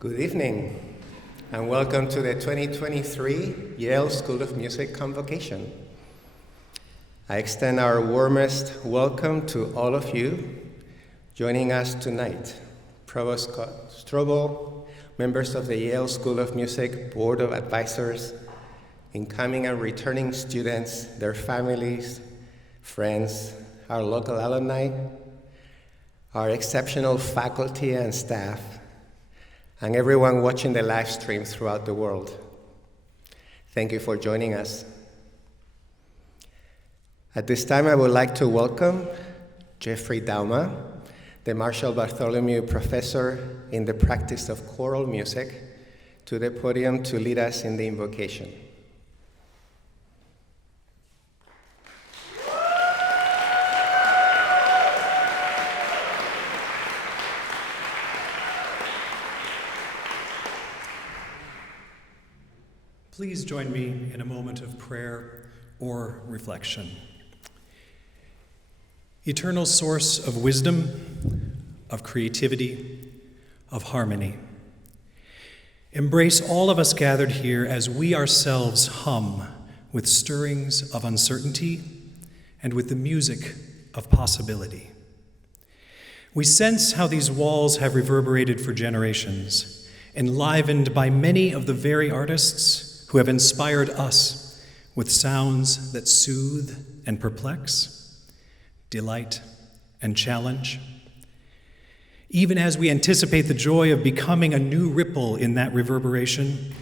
Good evening, and welcome to the 2023 Yale School of Music Convocation. I extend our warmest welcome to all of you joining us tonight. Provost Scott Strobel, members of the Yale School of Music Board of Advisors, incoming and returning students, their families, friends, our local alumni, our exceptional faculty and staff, and everyone watching the live stream throughout the world. Thank you for joining us. At this time, I would like to welcome Jeffrey Dauma, the Marshall Bartholomew Professor in the practice of choral music, to the podium to lead us in the invocation. Please join me in a moment of prayer or reflection. Eternal source of wisdom, of creativity, of harmony, embrace all of us gathered here as we ourselves hum with stirrings of uncertainty and with the music of possibility. We sense how these walls have reverberated for generations, enlivened by many of the very artists who have inspired us with sounds that soothe and perplex, delight and challenge. Even as we anticipate the joy of becoming a new ripple in that reverberation,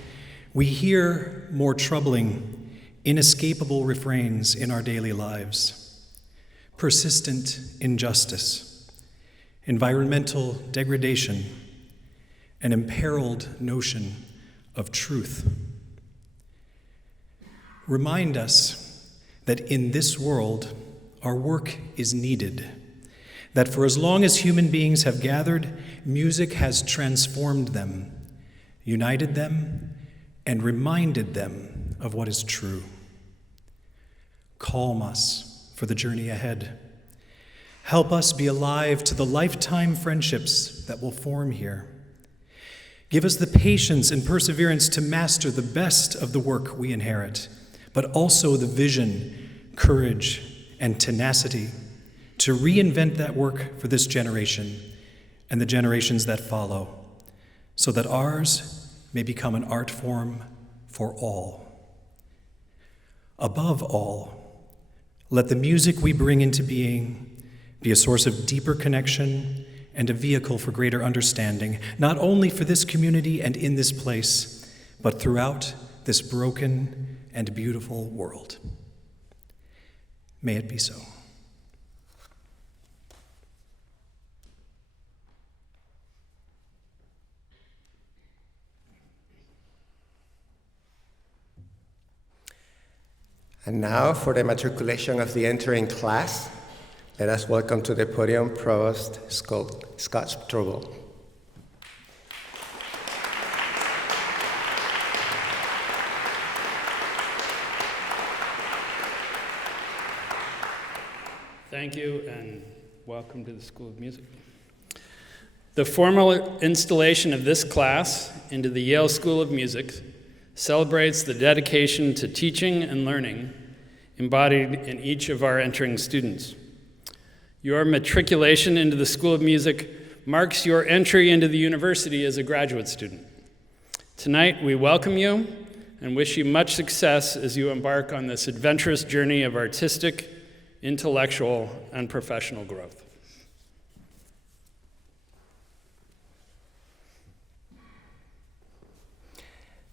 we hear more troubling, inescapable refrains in our daily lives. Persistent injustice, environmental degradation, an imperiled notion of truth. Remind us that in this world, our work is needed, that for as long as human beings have gathered, music has transformed them, united them, and reminded them of what is true. Calm us for the journey ahead. Help us be alive to the lifetime friendships that will form here. Give us the patience and perseverance to master the best of the work we inherit, but also the vision, courage, and tenacity to reinvent that work for this generation and the generations that follow, so that ours may become an art form for all. Above all, let the music we bring into being be a source of deeper connection and a vehicle for greater understanding, not only for this community and in this place, but throughout this broken and beautiful world. May it be so. And now for the matriculation of the entering class, let us welcome to the podium Provost Scott Strobel. Thank you, and welcome to the School of Music. The formal installation of this class into the Yale School of Music celebrates the dedication to teaching and learning embodied in each of our entering students. Your matriculation into the School of Music marks your entry into the university as a graduate student. Tonight, we welcome you and wish you much success as you embark on this adventurous journey of artistic, intellectual, and professional growth.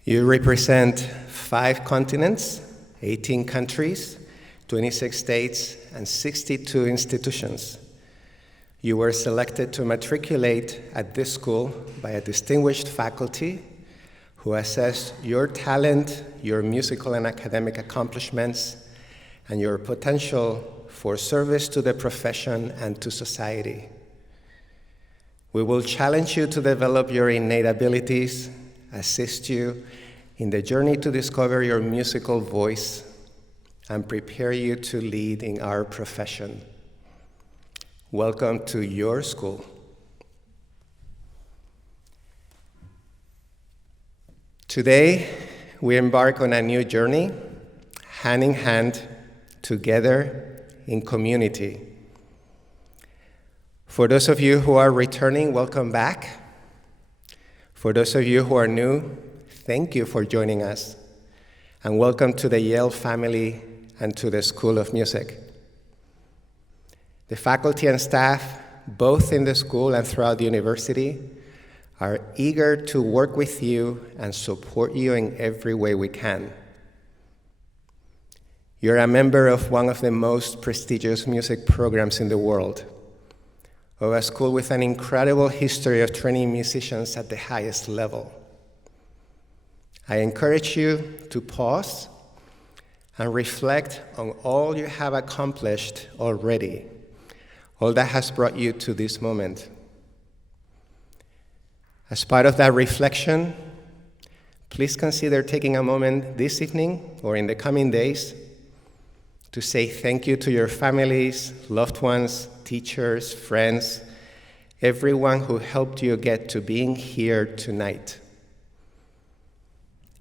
You represent 5 continents, 18 countries, 26 states, and 62 institutions. You were selected to matriculate at this school by a distinguished faculty who assessed your talent, your musical and academic accomplishments, and your potential for service to the profession and to society. We will challenge you to develop your innate abilities, assist you in the journey to discover your musical voice, and prepare you to lead in our profession. Welcome to your school. Today, we embark on a new journey, hand in hand, together in community. For those of you who are returning, welcome back. For those of you who are new, thank you for joining us. And welcome to the Yale family and to the School of Music. The faculty and staff, both in the school and throughout the university, are eager to work with you and support you in every way we can. You're a member of one of the most prestigious music programs in the world, of a school with an incredible history of training musicians at the highest level. I encourage you to pause and reflect on all you have accomplished already, all that has brought you to this moment. As part of that reflection, please consider taking a moment this evening or in the coming days to say thank you to your families, loved ones, teachers, friends, everyone who helped you get to being here tonight.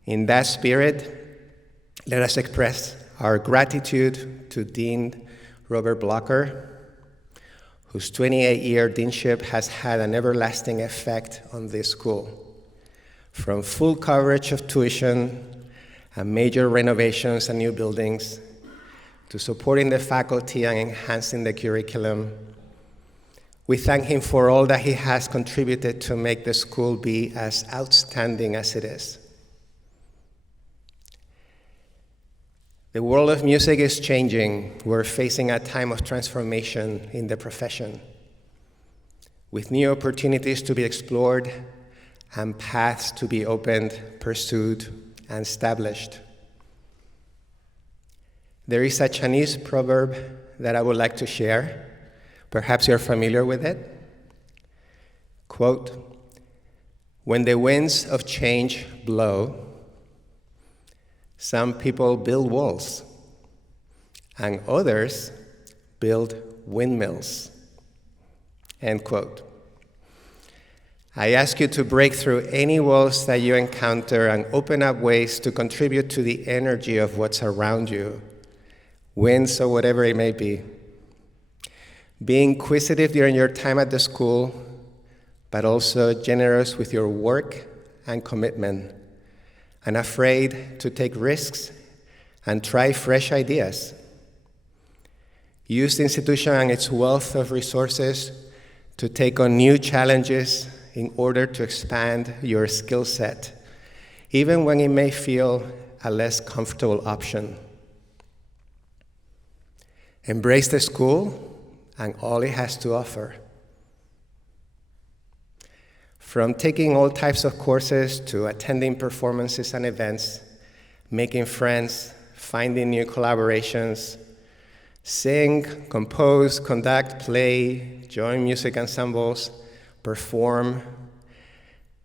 In that spirit, let us express our gratitude to Dean Robert Blocker, whose 28-year deanship has had an everlasting effect on this school. From full coverage of tuition and major renovations and new buildings, to supporting the faculty and enhancing the curriculum, we thank him for all that he has contributed to make the school be as outstanding as it is. The world of music is changing. We're facing a time of transformation in the profession, with new opportunities to be explored and paths to be opened, pursued, and established. There is a Chinese proverb that I would like to share. Perhaps you're familiar with it. Quote, "When the winds of change blow, some people build walls, and others build windmills." End quote. I ask you to break through any walls that you encounter and open up ways to contribute to the energy of what's around you, winds or whatever it may be. Be inquisitive during your time at the school, but also generous with your work and commitment, unafraid to take risks and try fresh ideas. Use the institution and its wealth of resources to take on new challenges in order to expand your skill set, even when it may feel a less comfortable option. Embrace the school and all it has to offer. From taking all types of courses to attending performances and events, making friends, finding new collaborations, sing, compose, conduct, play, join music ensembles, perform.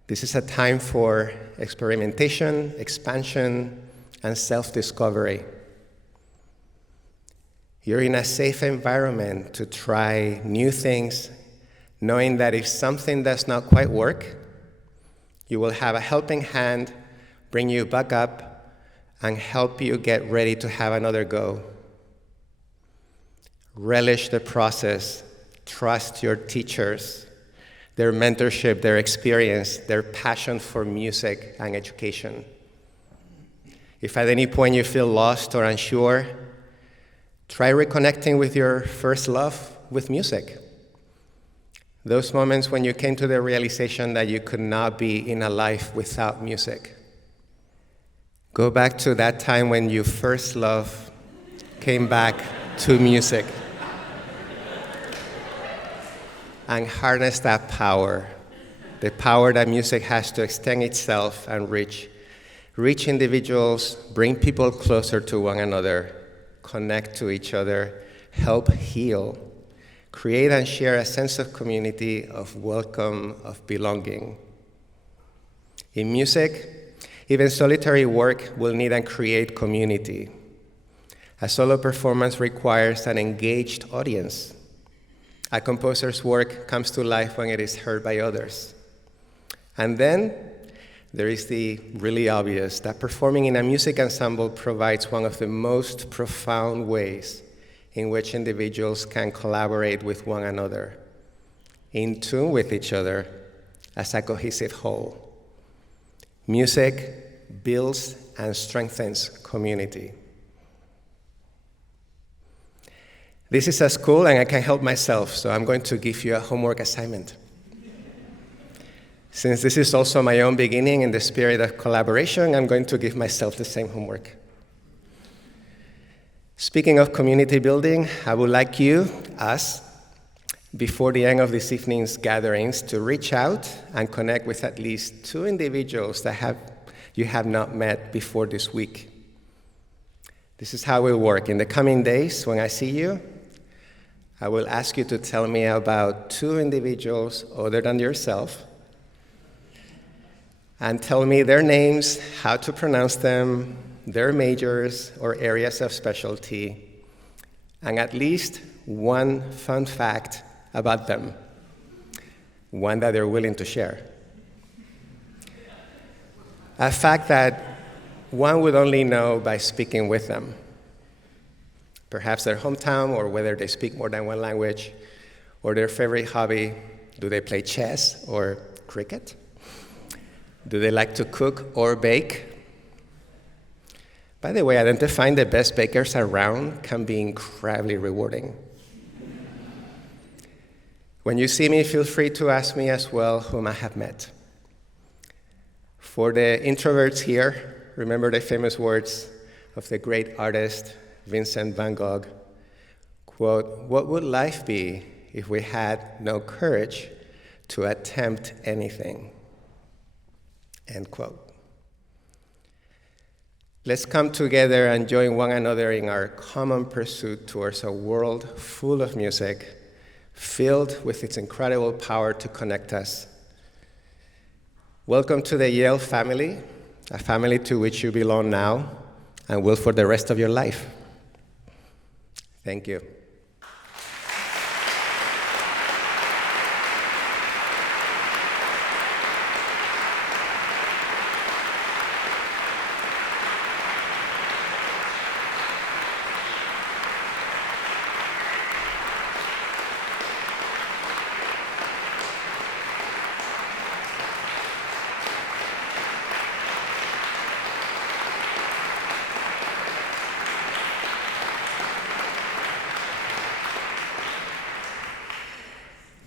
This is a time for experimentation, expansion, and self-discovery. You're in a safe environment to try new things, knowing that if something does not quite work, you will have a helping hand bring you back up and help you get ready to have another go. Relish the process. Trust your teachers, their mentorship, their experience, their passion for music and education. If at any point you feel lost or unsure, try reconnecting with your first love with music. Those moments when you came to the realization that you could not be in a life without music. Go back to that time when your first love came back to music. And harness that power, the power that music has to extend itself and reach individuals, bring people closer to one another, connect to each other, help heal, create and share a sense of community, of welcome, of belonging. In music, even solitary work will need and create community. A solo performance requires an engaged audience. A composer's work comes to life when it is heard by others. And then there is the really obvious that performing in a music ensemble provides one of the most profound ways in which individuals can collaborate with one another, in tune with each other as a cohesive whole. Music builds and strengthens community. This is a school and I can't help myself, so I'm going to give you a homework assignment. Since this is also my own beginning in the spirit of collaboration, I'm going to give myself the same homework. Speaking of community building, I would like us, before the end of this evening's gatherings, to reach out and connect with at least 2 individuals that you have not met before this week. This is how it will work. In the coming days, when I see you, I will ask you to tell me about 2 individuals other than yourself, and tell me their names, how to pronounce them, their majors or areas of specialty, and at least one fun fact about them, one that they're willing to share. A fact that one would only know by speaking with them. Perhaps their hometown, or whether they speak more than one language, or their favorite hobby. Do they play chess or cricket? Do they like to cook or bake? By the way, identifying the best bakers around can be incredibly rewarding. When you see me, feel free to ask me as well whom I have met. For the introverts here, remember the famous words of the great artist Vincent van Gogh, quote, "What would life be if we had no courage to attempt anything?" End quote. Let's come together and join one another in our common pursuit towards a world full of music, filled with its incredible power to connect us. Welcome to the Yale family, a family to which you belong now and will for the rest of your life. Thank you.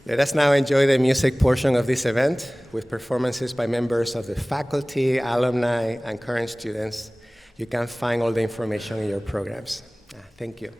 Let us now enjoy the music portion of this event with performances by members of the faculty, alumni, and current students. You can find all the information in your programs. Thank you.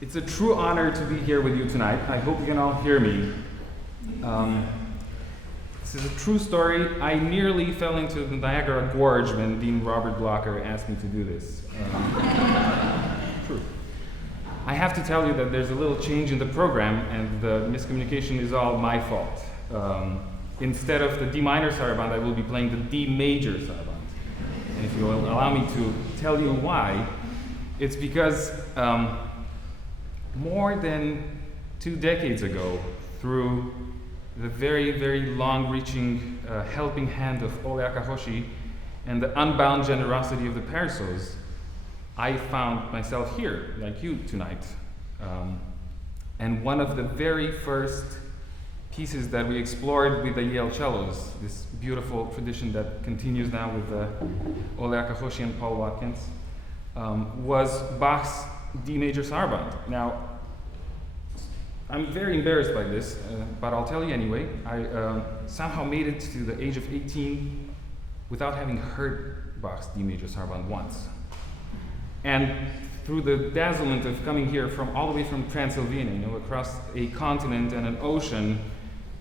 It's a true honor to be here with you tonight. I hope you can all hear me. This is a true story. I nearly fell into the Niagara Gorge when Dean Robert Blocker asked me to do this. True. I have to tell you that there's a little change in the program, and the miscommunication is all my fault. Instead of the D minor saraband, I will be playing the D major saraband. And if you will allow me to tell you why, it's because more than 2 decades ago, through the very, very long-reaching helping hand of Ole Akahoshi and the unbound generosity of the Persos, I found myself here, like you tonight. And one of the very first pieces that we explored with the Yale cellos, this beautiful tradition that continues now with Ole Akahoshi and Paul Watkins, was Bach's D major saraband. Now, I'm very embarrassed by this, but I'll tell you anyway. I somehow made it to the age of 18 without having heard Bach's D major saraband once. And through the dazzlement of coming here from all the way from Transylvania, across a continent and an ocean,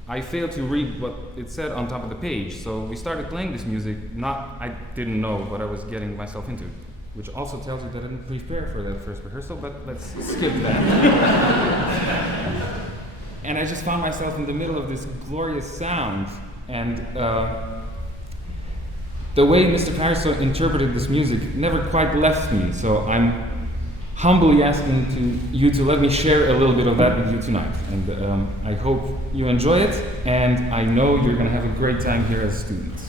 I failed to read what it said on top of the page. So we started playing this music. I didn't know what I was getting myself into, which also tells you that I didn't prepare for that first rehearsal, but let's skip that. And I just found myself in the middle of this glorious sound, and the way Mr. Perso interpreted this music never quite left me, so I'm humbly asking you to let me share a little bit of that with you tonight. And I hope you enjoy it, and I know you're going to have a great time here as students.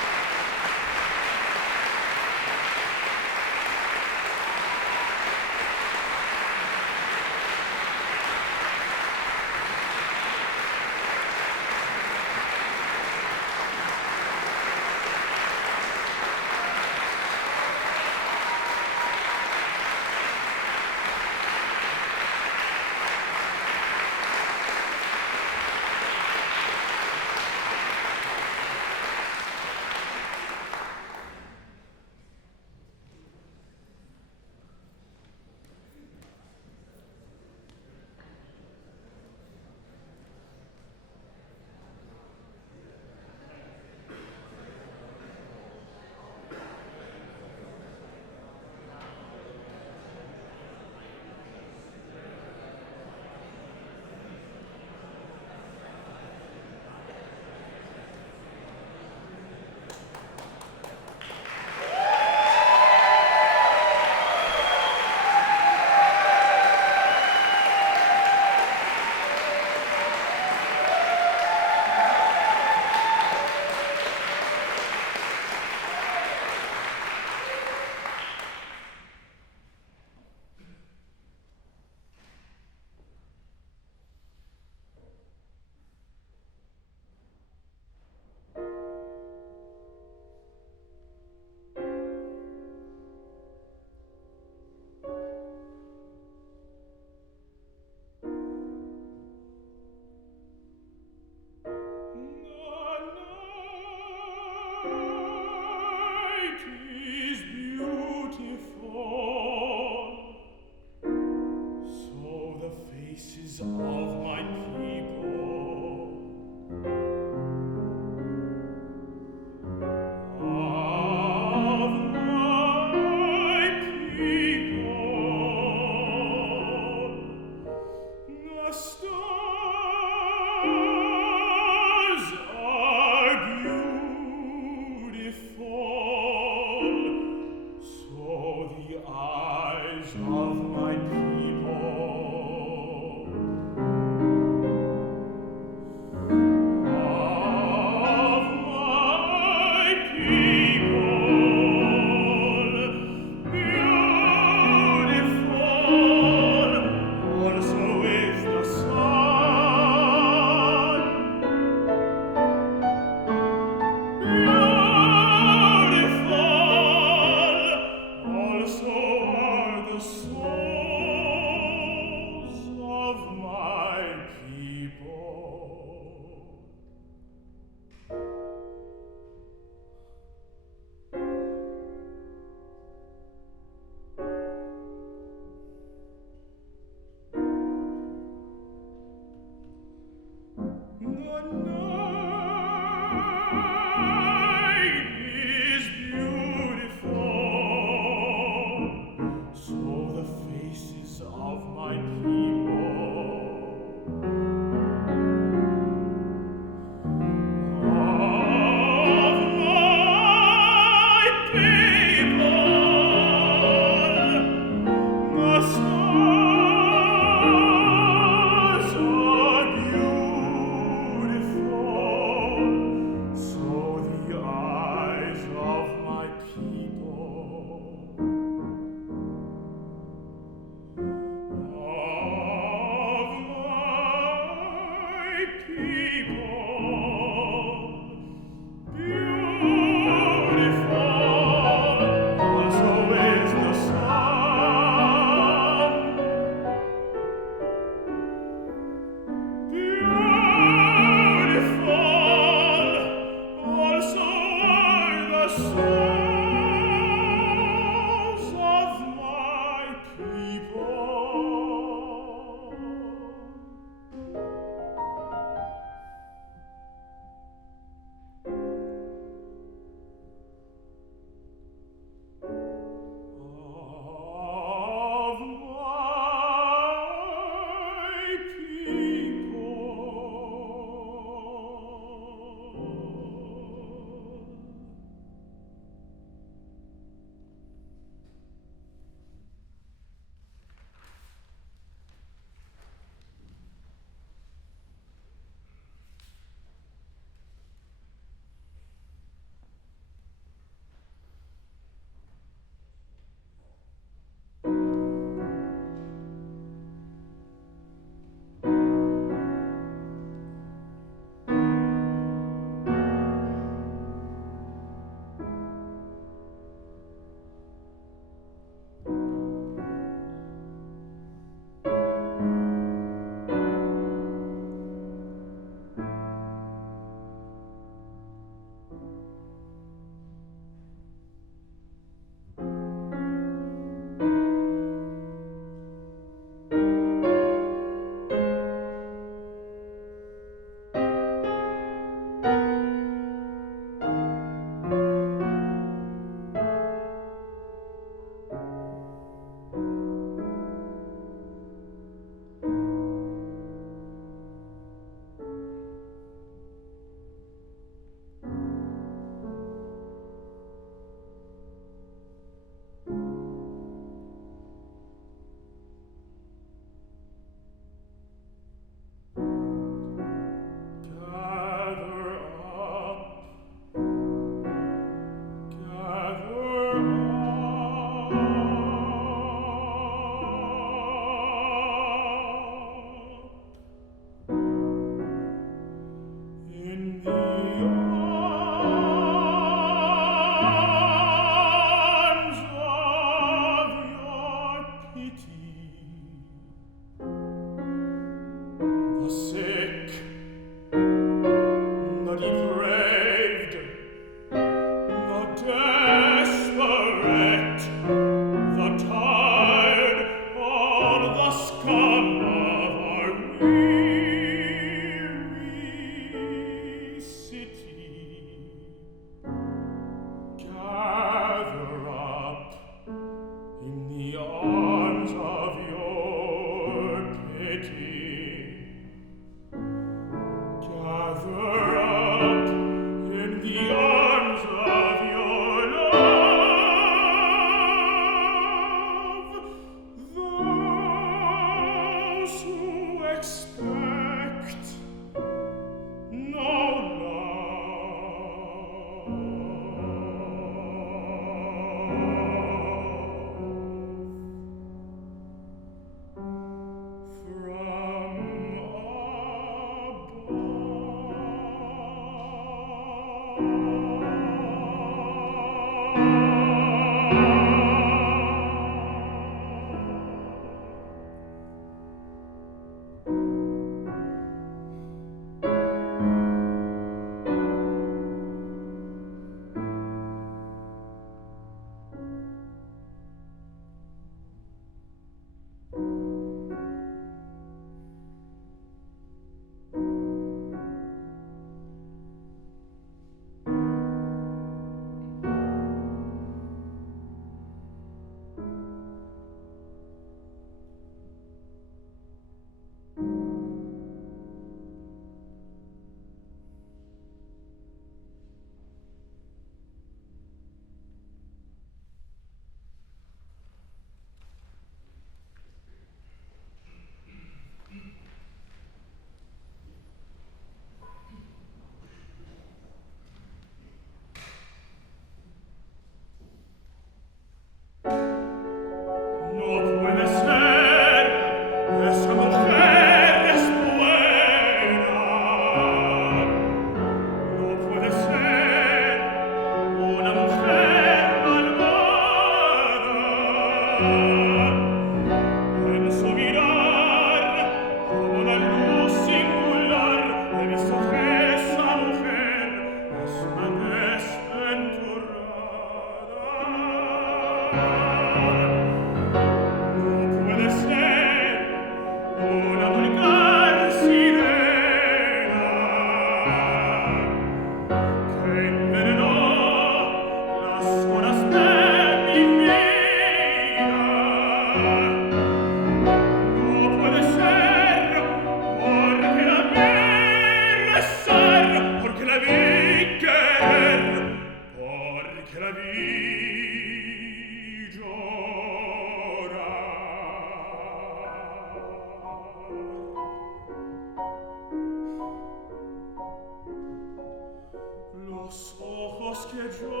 Los ojos que lloran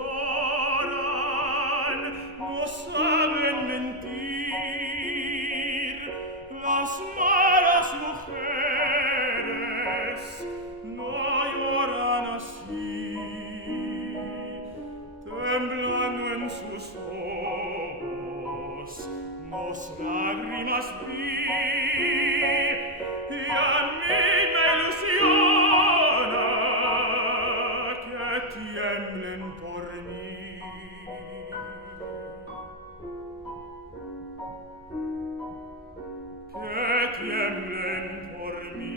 no saben mentir, las malas mujeres no lloran así, temblando en sus ojos, nos lágrimas vi, y a mí me ilusiona que tiemblen por mí. Que tiemblen por mí.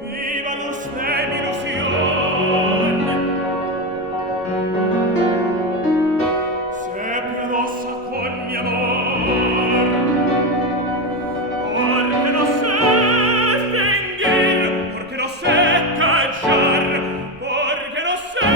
Viva luz de mi ilusión, sé piadosa con mi amor, porque no sé fingir, porque no sé callar, porque no sé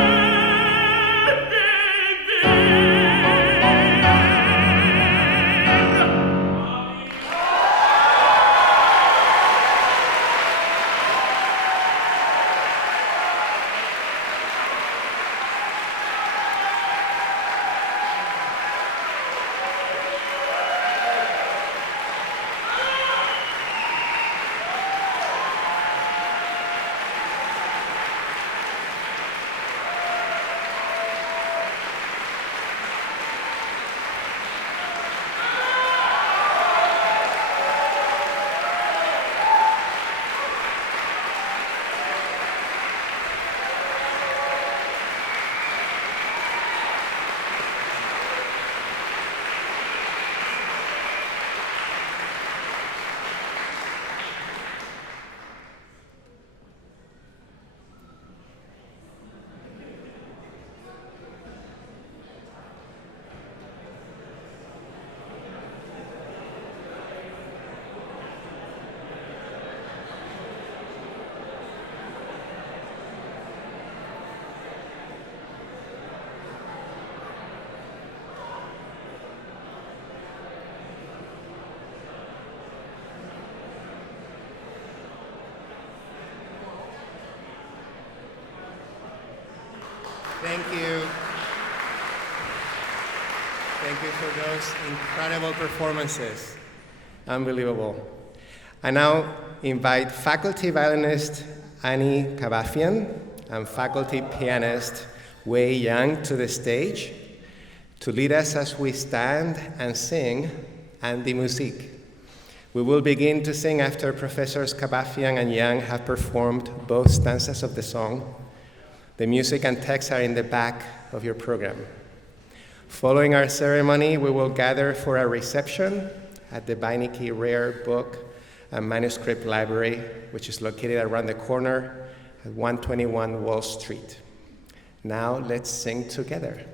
Thank you. Thank you for those incredible performances. Unbelievable. I now invite faculty violinist Annie Kabafian and faculty pianist Wei Yang to the stage to lead us as we stand and sing An die Musik. We will begin to sing after Professors Kabafian and Yang have performed both stanzas of the song. The music and text are in the back of your program. Following our ceremony, we will gather for a reception at the Beinecke Rare Book and Manuscript Library, which is located around the corner at 121 Wall Street. Now let's sing together.